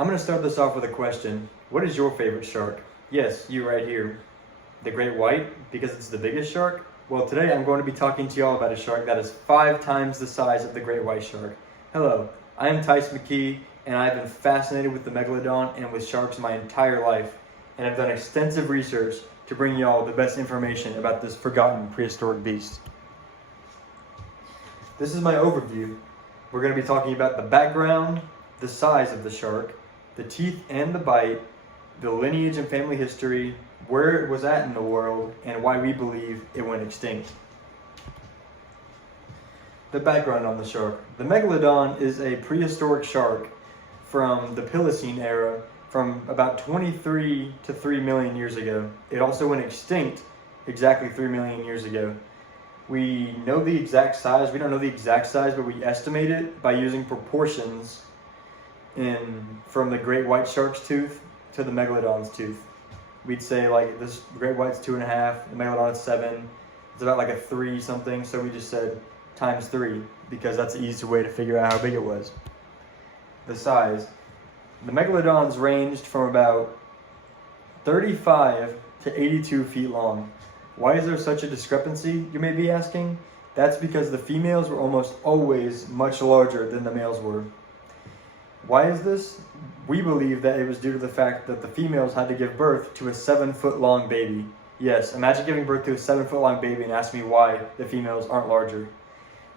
I'm going to start this off with a question. What is your favorite shark? Yes, you right here. The great white, because it's the biggest shark? Well, today I'm going to be talking to y'all about a shark that is 5 times the size of the great white shark. Hello, I am Tyce McKee, and I've been fascinated with the megalodon and with sharks my entire life, and I've done extensive research to bring y'all the best information about this forgotten prehistoric beast. This is my overview. We're going to be talking about the background, the size of the shark, the teeth and the bite, the lineage and family history, where it was at in the world, and why we believe it went extinct. The background on the shark. The megalodon is a prehistoric shark from the Pliocene era, from about 23 to 3 million years ago. It also went extinct exactly 3 million years ago. We know the exact size. We don't know the exact size, but we estimate it by using proportions from the great white shark's tooth to the megalodon's tooth. We'd say like this great white's 2.5, the megalodon's 7. It's about like a 3 something. So we just said times 3 because that's the easy way to figure out how big it was. The size. The megalodons ranged from about 35 to 82 feet long. Why is there such a discrepancy, you may be asking? That's because the females were almost always much larger than the males were. Why is this? We believe that it was due to the fact that the females had to give birth to a 7-foot-long baby. Yes, imagine giving birth to a 7-foot-long baby and ask me why the females aren't larger.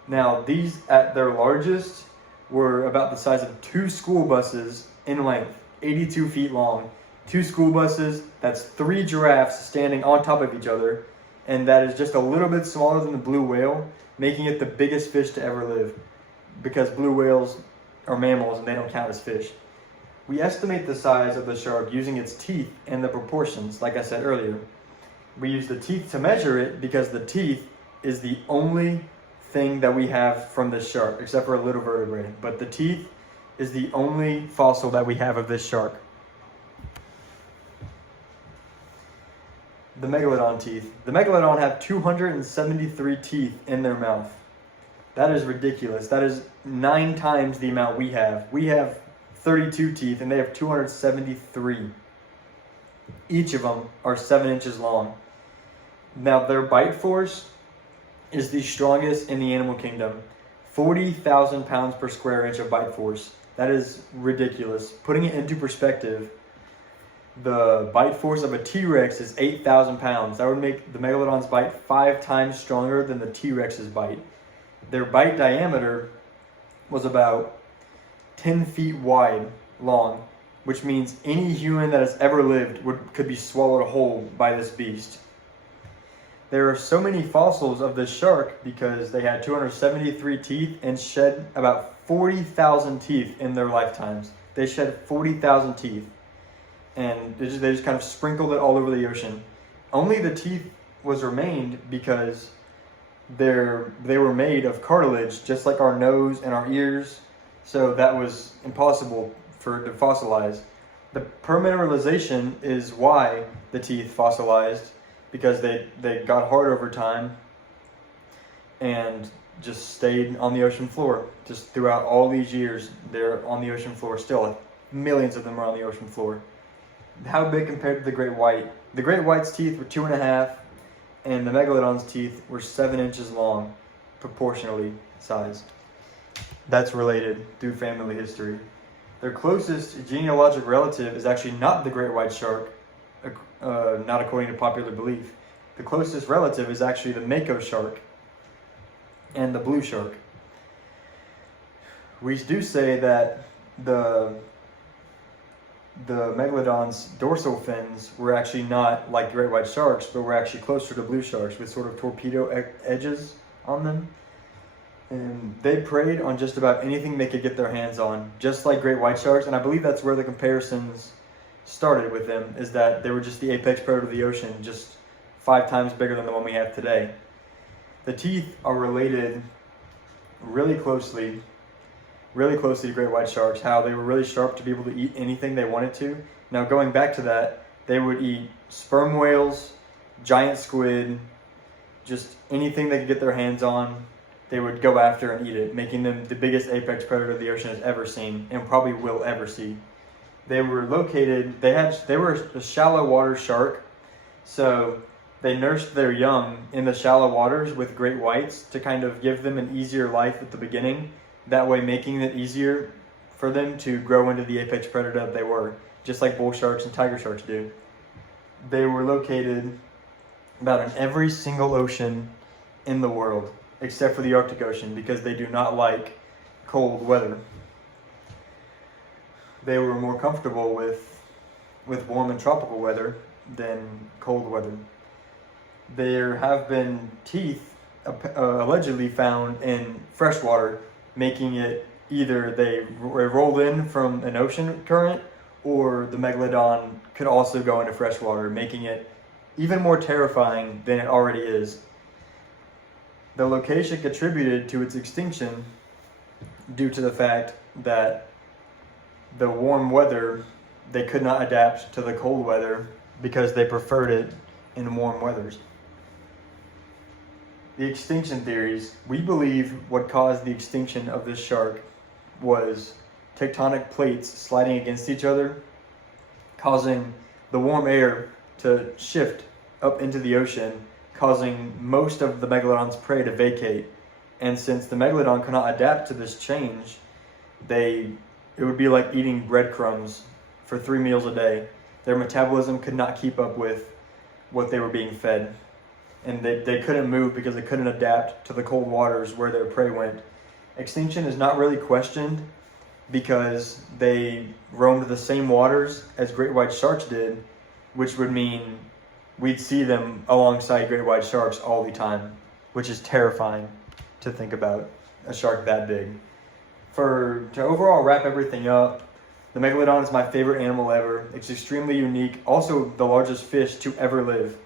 Now, these at their largest were about the size of 2 school buses in length, 82 feet long. 2 school buses, that's 3 giraffes standing on top of each other, and that is just a little bit smaller than the blue whale, making it the biggest fish to ever live, because blue whales are mammals and they don't count as fish. We estimate the size of the shark using its teeth and the proportions, like I said earlier. We use the teeth to measure it because the teeth is the only thing that we have from this shark, except for a little vertebrae, but the teeth is the only fossil that we have of this shark. The megalodon teeth. The megalodon have 273 teeth in their mouth. That is ridiculous. That is 9 times the amount we have. We have 32 teeth and they have 273. Each of them are 7 inches long. Now their bite force is the strongest in the animal kingdom. 40,000 pounds per square inch of bite force. That is ridiculous. Putting it into perspective, the bite force of a T-Rex is 8,000 pounds. That would make the megalodon's bite 5 times stronger than the T-Rex's bite. Their bite diameter was about 10 feet wide long, which means any human that has ever lived could be swallowed whole by this beast. There are so many fossils of this shark because they had 273 teeth and shed about 40,000 teeth in their lifetimes. They shed 40,000 teeth. And they just kind of sprinkled it all over the ocean. Only the teeth was remained because they were made of cartilage, just like our nose and our ears. So that was impossible for it to fossilize. The permineralization is why the teeth fossilized, because they got hard over time and just stayed on the ocean floor. Just throughout all these years, they're on the ocean floor still. Millions of them are on the ocean floor. How big compared to the great white? The great white's teeth were 2.5, and the megalodon's teeth were 7 inches long, proportionally sized. That's related through family history. Their closest genealogic relative is actually not the great white shark, not according to popular belief. The closest relative is actually the mako shark and the blue shark. We do say that the megalodon's dorsal fins were actually not like great white sharks, but were actually closer to blue sharks with sort of torpedo edges on them. And they preyed on just about anything they could get their hands on, just like great white sharks. And I believe that's where the comparisons started with them, is that they were just the apex predator of the ocean, just 5 times bigger than the one we have today. The teeth are related really closely to great white sharks, how they were really sharp to be able to eat anything they wanted to. Now going back to that, they would eat sperm whales, giant squid, just anything they could get their hands on, they would go after and eat it, making them the biggest apex predator the ocean has ever seen and probably will ever see. They were located, they were a shallow water shark, so they nursed their young in the shallow waters with great whites to kind of give them an easier life at the beginning, that way making it easier for them to grow into the apex predator that they were, just like bull sharks and tiger sharks do. They were located about in every single ocean in the world, except for the Arctic Ocean, because they do not like cold weather. They were more comfortable with warm and tropical weather than cold weather. There have been teeth allegedly found in freshwater, making it either they rolled in from an ocean current, or the megalodon could also go into freshwater, making it even more terrifying than it already is. The location contributed to its extinction due to the fact that the warm weather, they could not adapt to the cold weather because they preferred it in warm weathers. The extinction theories, we believe what caused the extinction of this shark was tectonic plates sliding against each other, causing the warm air to shift up into the ocean, causing most of the megalodon's prey to vacate. And since the megalodon cannot adapt to this change, it would be like eating breadcrumbs for 3 meals a day. Their metabolism could not keep up with what they were being fed. And they couldn't move because they couldn't adapt to the cold waters where their prey went. Extinction is not really questioned because they roamed the same waters as great white sharks did, which would mean we'd see them alongside great white sharks all the time, which is terrifying to think about, a shark that big. To overall wrap everything up, the megalodon is my favorite animal ever. It's extremely unique, also the largest fish to ever live.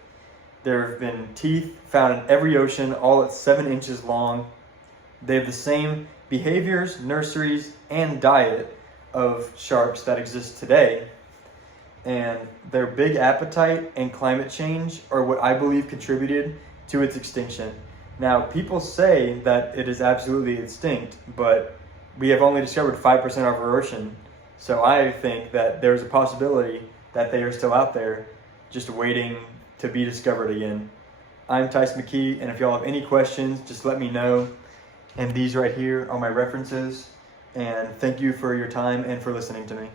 There have been teeth found in every ocean, all at 7 inches long. They have the same behaviors, nurseries, and diet of sharks that exist today. And their big appetite and climate change are what I believe contributed to its extinction. Now, people say that it is absolutely extinct, but we have only discovered 5% of our ocean. So I think that there's a possibility that they are still out there, just waiting to be discovered again. I'm Tyson McKee, and if y'all have any questions, just let me know. And these right here are my references. And thank you for your time and for listening to me.